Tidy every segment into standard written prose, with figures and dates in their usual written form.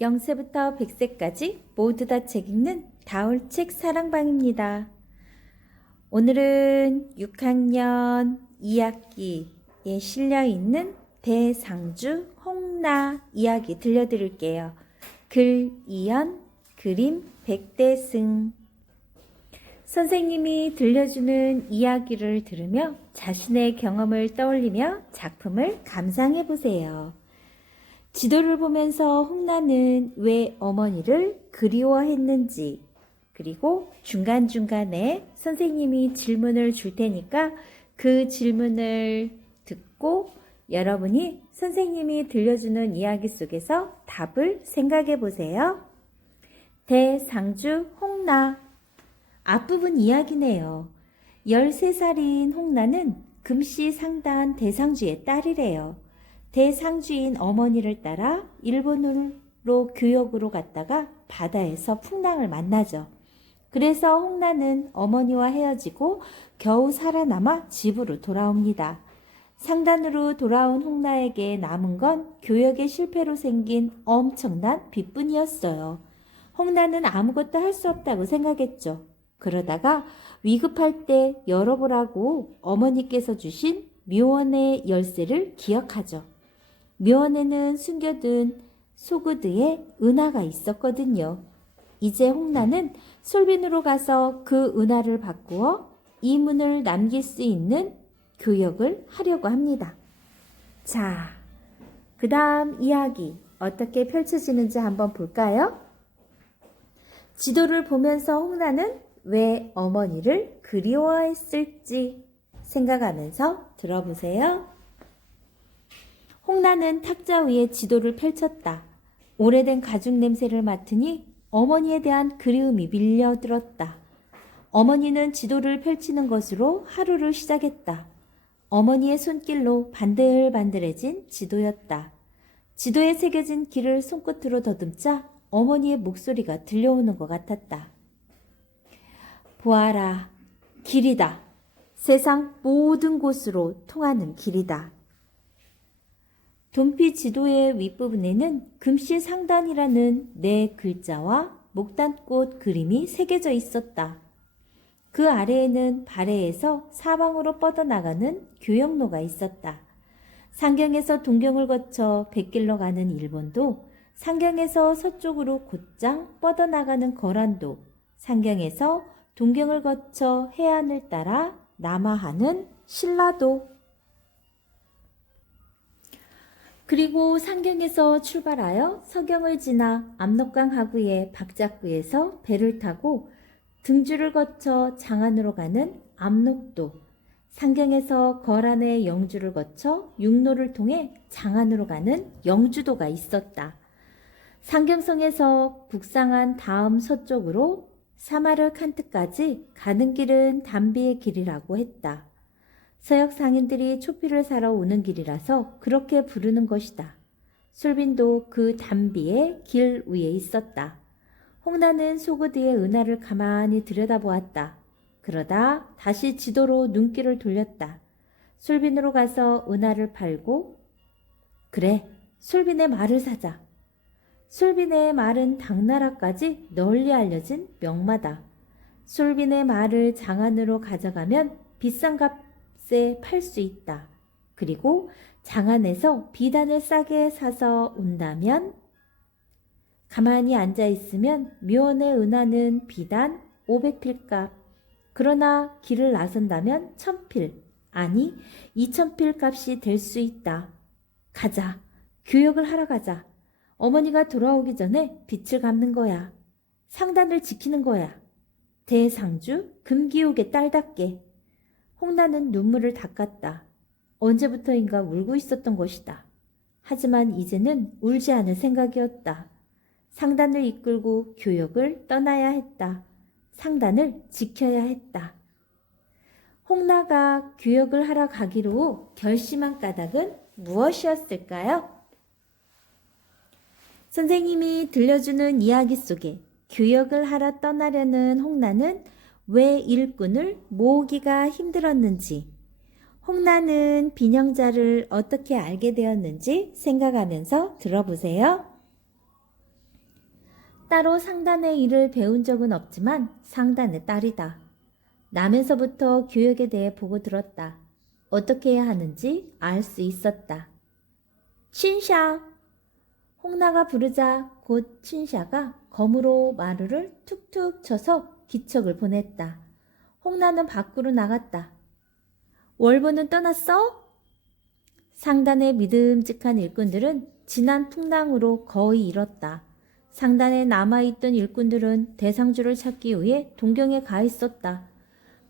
0세부터 100세까지 모두 다 책 읽는 다울책 사랑방입니다. 오늘은 6학년 2학기에 실려있는 대상주 홍나 이야기 들려드릴게요. 글 이연, 그림 백대승. 선생님이 들려주는 이야기를 들으며 자신의 경험을 떠올리며 작품을 감상해 보세요. 지도를 보면서 홍나는 왜 어머니를 그리워했는지, 그리고 중간중간에 선생님이 질문을 줄 테니까 그 질문을 듣고 여러분이 선생님이 들려주는 이야기 속에서 답을 생각해 보세요. 대상주 홍나. 앞부분 이야기네요. 13살인 홍나는 금씨 상단 대상주의 딸이래요. 대상주인 어머니를 따라 일본으로 교역으로 갔다가 바다에서 풍랑을 만나죠. 그래서 홍나는 어머니와 헤어지고 겨우 살아남아 집으로 돌아옵니다. 상단으로 돌아온 홍나에게 남은 건 교역의 실패로 생긴 엄청난 빚뿐이었어요. 홍나는 아무것도 할 수 없다고 생각했죠. 그러다가 위급할 때 열어보라고 어머니께서 주신 묘원의 열쇠를 기억하죠. 묘원에는 숨겨둔 소구드에 은하가 있었거든요. 이제 홍나는 솔빈으로 가서 그 은하를 바꾸어 이문을 남길 수 있는 교역을 하려고 합니다. 자, 그 다음 이야기 어떻게 펼쳐지는지 한번 볼까요? 지도를 보면서 홍나는 왜 어머니를 그리워했을지 생각하면서 들어보세요. 홍나는 탁자 위에 지도를 펼쳤다. 오래된 가죽 냄새를 맡으니 어머니에 대한 그리움이 밀려들었다. 어머니는 지도를 펼치는 것으로 하루를 시작했다. 어머니의 손길로 반들반들해진 지도였다. 지도에 새겨진 길을 손끝으로 더듬자 어머니의 목소리가 들려오는 것 같았다. 보아라, 길이다. 세상 모든 곳으로 통하는 길이다. 돈피 지도의 윗부분에는 금씨 상단이라는 네 글자와 목단꽃 그림이 새겨져 있었다. 그 아래에는 발해에서 사방으로 뻗어나가는 교역로가 있었다. 상경에서 동경을 거쳐 백길로 가는 일본도, 상경에서 서쪽으로 곧장 뻗어나가는 거란도, 상경에서 동경을 거쳐 해안을 따라 남하하는 신라도, 그리고 상경에서 출발하여 서경을 지나 압록강 하구의 박작구에서 배를 타고 등주를 거쳐 장안으로 가는 압록도, 상경에서 거란의 영주를 거쳐 육로를 통해 장안으로 가는 영주도가 있었다. 상경성에서 북상한 다음 서쪽으로 사마르칸트까지 가는 길은 담비의 길이라고 했다. 서역 상인들이 초피를 사러 오는 길이라서 그렇게 부르는 것이다. 솔빈도 그 담비의 길 위에 있었다. 홍나는 소그드의 은하를 가만히 들여다보았다. 그러다 다시 지도로 눈길을 돌렸다. 솔빈으로 가서 은하를 팔고, 그래, 솔빈의 말을 사자. 솔빈의 말은 당나라까지 널리 알려진 명마다. 솔빈의 말을 장안으로 가져가면 비싼 값에 팔 수 있다. 그리고 장안에서 비단을 싸게 사서 온다면, 가만히 앉아있으면 묘원의 은하는 비단 500필값, 그러나 길을 나선다면 1000필, 아니 2000필 값이 될 수 있다. 가자. 교역을 하러 가자. 어머니가 돌아오기 전에 빚을 갚는 거야. 상단을 지키는 거야. 대상주 금기옥의 딸답게. 홍나는 눈물을 닦았다. 언제부터인가 울고 있었던 것이다. 하지만 이제는 울지 않을 생각이었다. 상단을 이끌고 교역을 떠나야 했다. 상단을 지켜야 했다. 홍나가 교역을 하러 가기로 결심한 까닭은 무엇이었을까요? 선생님이 들려주는 이야기 속에 교역을 하러 떠나려는 홍나는 왜 일꾼을 모으기가 힘들었는지, 홍나는 비녕자를 어떻게 알게 되었는지 생각하면서 들어보세요. 따로 상단의 일을 배운 적은 없지만 상단의 딸이다. 나면서부터 교육에 대해 보고 들었다. 어떻게 해야 하는지 알 수 있었다. 친샤! 홍나가 부르자 곧 친샤가 검으로 마루를 툭툭 쳐서 기척을 보냈다. 홍나는 밖으로 나갔다. 월보는 떠났어? 상단의 믿음직한 일꾼들은 지난 풍랑으로 거의 잃었다. 상단에 남아있던 일꾼들은 대상주를 찾기 위해 동경에 가 있었다.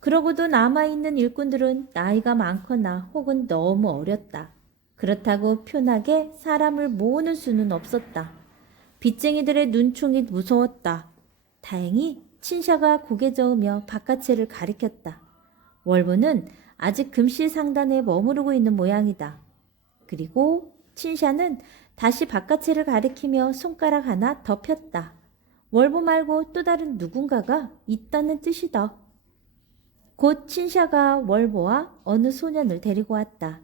그러고도 남아있는 일꾼들은 나이가 많거나 혹은 너무 어렸다. 그렇다고 편하게 사람을 모으는 수는 없었다. 빚쟁이들의 눈총이 무서웠다. 다행히 친샤가 고개 저으며 바깥채를 가리켰다. 월보는 아직 금실 상단에 머무르고 있는 모양이다. 그리고 친샤는 다시 바깥채를 가리키며 손가락 하나 더 폈다. 월보 말고 또 다른 누군가가 있다는 뜻이다. 곧 친샤가 월보와 어느 소년을 데리고 왔다.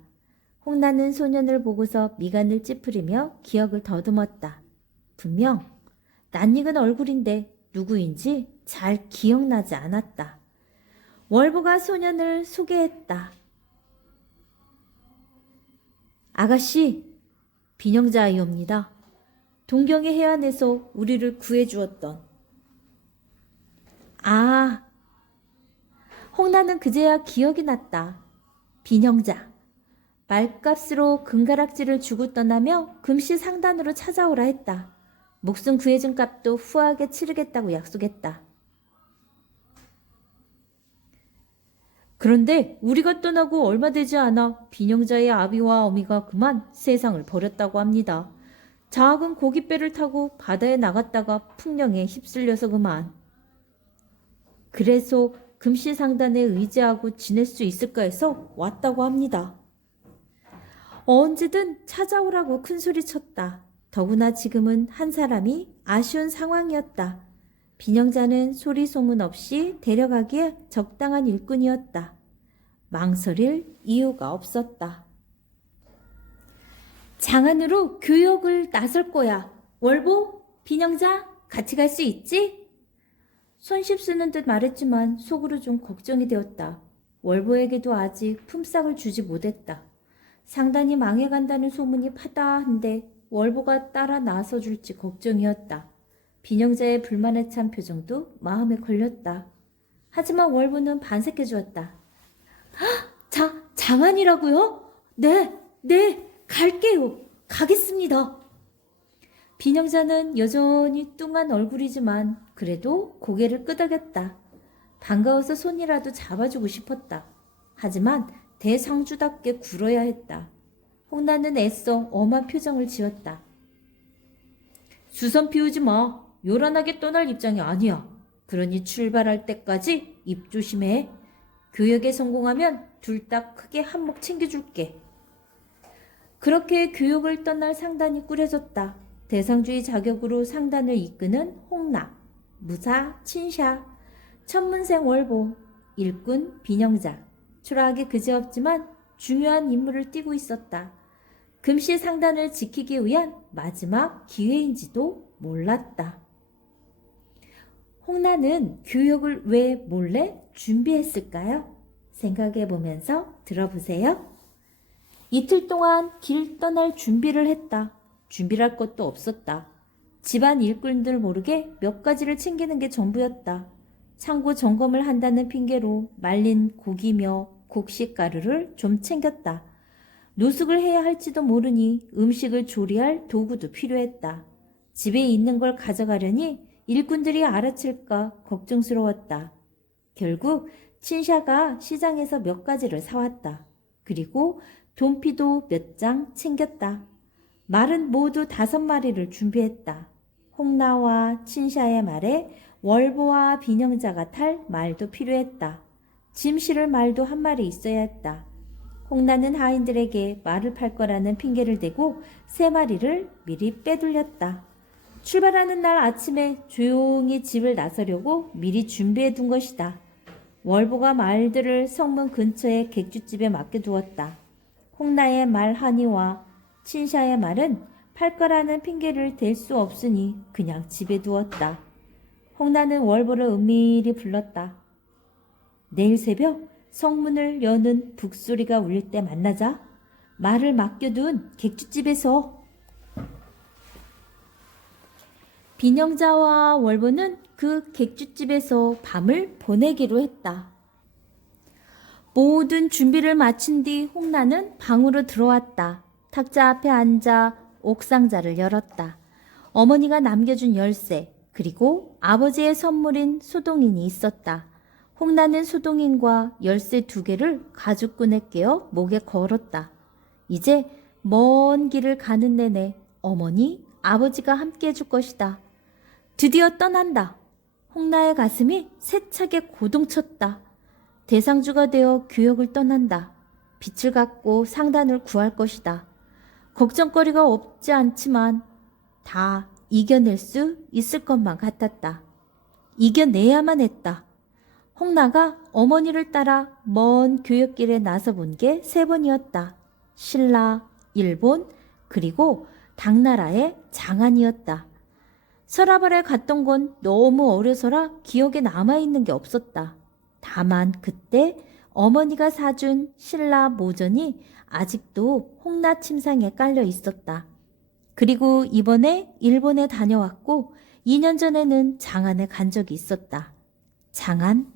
홍나는 소년을 보고서 미간을 찌푸리며 기억을 더듬었다. 분명 낯익은 얼굴인데 누구인지 잘 기억나지 않았다. 월보가 소년을 소개했다. 아가씨, 비녕자아이옵니다. 동경의 해안에서 우리를 구해주었던. 아, 홍나는 그제야 기억이 났다. 비녕자. 말값으로 금가락지를 주고 떠나며 금시 상단으로 찾아오라 했다. 목숨 구해준 값도 후하게 치르겠다고 약속했다. 그런데 우리가 떠나고 얼마 되지 않아 비녕자의 아비와 어미가 그만 세상을 버렸다고 합니다. 작은 고깃배를 타고 바다에 나갔다가 풍령에 휩쓸려서 그만. 그래서 금시상단에 의지하고 지낼 수 있을까 해서 왔다고 합니다. 언제든 찾아오라고 큰소리쳤다. 더구나 지금은 한 사람이 아쉬운 상황이었다. 비녕자는 소리 소문 없이 데려가기에 적당한 일꾼이었다. 망설일 이유가 없었다. 장안으로 교역을 나설 거야. 월보, 비녕자 같이 갈 수 있지? 손쉽 쓰는 듯 말했지만 속으로 좀 걱정이 되었다. 월보에게도 아직 품삯을 주지 못했다. 상단이 망해간다는 소문이 파다한데 월보가 따라 나서줄지 걱정이었다. 비녕자의 불만에 찬 표정도 마음에 걸렸다. 하지만 월보는 반색해 주었다. 장안이라고요? 네, 갈게요. 가겠습니다. 비녕자는 여전히 뚱한 얼굴이지만 그래도 고개를 끄덕였다. 반가워서 손이라도 잡아주고 싶었다. 하지만 대상주답게 굴어야 했다. 홍나는 애써 엄한 표정을 지었다. 수선 피우지 마. 요란하게 떠날 입장이 아니야. 그러니 출발할 때까지 입 조심해. 교역에 성공하면 둘 다 크게 한몫 챙겨줄게. 그렇게 교역을 떠날 상단이 꾸려졌다. 대상주의 자격으로 상단을 이끄는 홍나, 무사 친샤, 천문생 월보, 일꾼 비녕자. 초라하게 그지없지만 중요한 임무를 띠고 있었다. 금시 상단을 지키기 위한 마지막 기회인지도 몰랐다. 홍나는 교역을 왜 몰래 준비했을까요? 생각해보면서 들어보세요. 이틀 동안 길 떠날 준비를 했다. 준비할 것도 없었다. 집안 일꾼들 모르게 몇 가지를 챙기는 게 전부였다. 창고 점검을 한다는 핑계로 말린 고기며 곡식가루를 좀 챙겼다. 노숙을 해야 할지도 모르니 음식을 조리할 도구도 필요했다. 집에 있는 걸 가져가려니 일꾼들이 알아챌까 걱정스러웠다. 결국 친샤가 시장에서 몇 가지를 사왔다. 그리고 돈피도 몇 장 챙겼다. 말은 모두 5마리를 준비했다. 홍나와 친샤의 말에 월보와 비녕자가 탈 말도 필요했다. 짐 실을 말도 한 마리 있어야 했다. 홍나는 하인들에게 말을 팔 거라는 핑계를 대고 3마리를 미리 빼돌렸다. 출발하는 날 아침에 조용히 집을 나서려고 미리 준비해 둔 것이다. 월보가 말들을 성문 근처의 객주집에 맡겨두었다. 홍나의 말 하니와 친샤의 말은 팔 거라는 핑계를 댈 수 없으니 그냥 집에 두었다. 홍나는 월보를 은밀히 불렀다. 내일 새벽 성문을 여는 북소리가 울릴 때 만나자. 말을 맡겨둔 객주집에서. 비녕자와 월보는 그 객주집에서 밤을 보내기로 했다. 모든 준비를 마친 뒤 홍나는 방으로 들어왔다. 탁자 앞에 앉아 옥상자를 열었다. 어머니가 남겨준 열쇠, 그리고 아버지의 선물인 소동인이 있었다. 홍나는 소동인과 열쇠 2개를 가죽끈에 끼어 목에 걸었다. 이제 먼 길을 가는 내내 어머니, 아버지가 함께 해줄 것이다. 드디어 떠난다. 홍나의 가슴이 세차게 고동쳤다. 대상주가 되어 교역을 떠난다. 빛을 갖고 상단을 구할 것이다. 걱정거리가 없지 않지만 다 이겨낼 수 있을 것만 같았다. 이겨내야만 했다. 홍나가 어머니를 따라 먼 교역길에 나서본 게 3번이었다. 신라, 일본, 그리고 당나라의 장안이었다. 서라벌에 갔던 건 너무 어려서라 기억에 남아있는 게 없었다. 다만 그때 어머니가 사준 신라 모전이 아직도 홍나 침상에 깔려 있었다. 그리고 이번에 일본에 다녀왔고 2년 전에는 장안에 간 적이 있었다. 장안?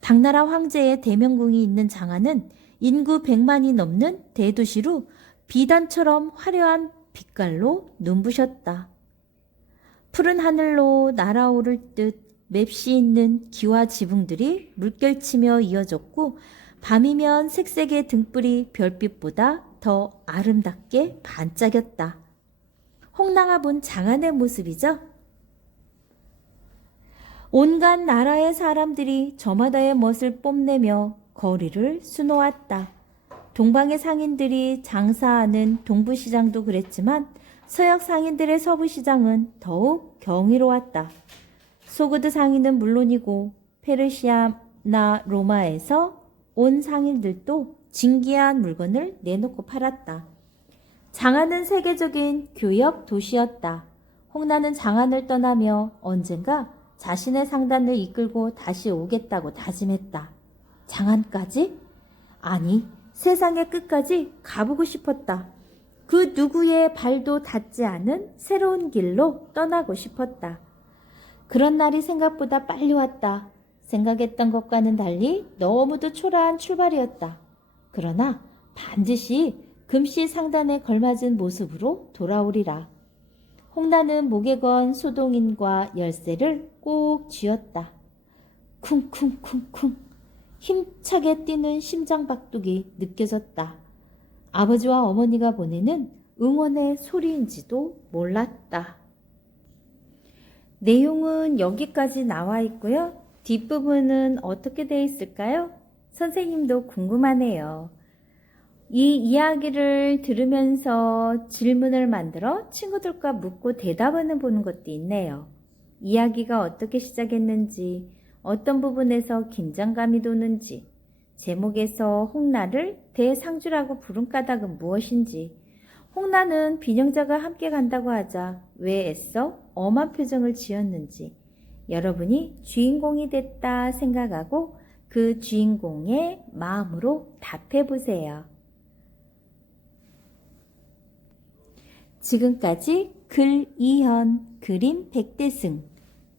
당나라 황제의 대명궁이 있는 장안은 인구 100만이 넘는 대도시로 비단처럼 화려한 빛깔로 눈부셨다. 푸른 하늘로 날아오를 듯 맵시 있는 기와 지붕들이 물결치며 이어졌고 밤이면 색색의 등불이 별빛보다 더 아름답게 반짝였다. 홍나가 본 장안의 모습이죠. 온갖 나라의 사람들이 저마다의 멋을 뽐내며 거리를 수놓았다. 동방의 상인들이 장사하는 동부시장도 그랬지만 서역 상인들의 서부시장은 더욱 경이로웠다. 소그드 상인은 물론이고 페르시아나 로마에서 온 상인들도 진귀한 물건을 내놓고 팔았다. 장안은 세계적인 교역 도시였다. 홍나는 장안을 떠나며 언젠가 자신의 상단을 이끌고 다시 오겠다고 다짐했다. 장안까지? 아니, 세상의 끝까지 가보고 싶었다. 그 누구의 발도 닿지 않은 새로운 길로 떠나고 싶었다. 그런 날이 생각보다 빨리 왔다. 생각했던 것과는 달리 너무도 초라한 출발이었다. 그러나 반드시 금시 상단에 걸맞은 모습으로 돌아오리라. 홍나는 목에 건 소동인과 열쇠를 꼭 쥐었다. 쿵쿵쿵쿵 힘차게 뛰는 심장박동이 느껴졌다. 아버지와 어머니가 보내는 응원의 소리인지도 몰랐다. 내용은 여기까지 나와 있고요. 뒷부분은 어떻게 되어 있을까요? 선생님도 궁금하네요. 이 이야기를 들으면서 질문을 만들어 친구들과 묻고 대답하는 보는 것도 있네요. 이야기가 어떻게 시작했는지, 어떤 부분에서 긴장감이 도는지, 제목에서 홍나를 대상주라고 부른 까닭은 무엇인지, 홍나는 비녕자가 함께 간다고 하자 왜 애써 엄한 표정을 지었는지, 여러분이 주인공이 됐다 생각하고 그 주인공의 마음으로 답해보세요. 지금까지 글 이현, 그림 백대승,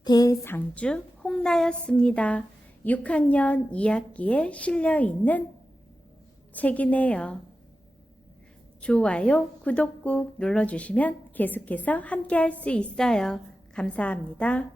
대상주 홍나였습니다. 6학년 2학기에 실려있는 책이네요. 좋아요, 구독 꾹 눌러주시면 계속해서 함께 할 수 있어요. 감사합니다.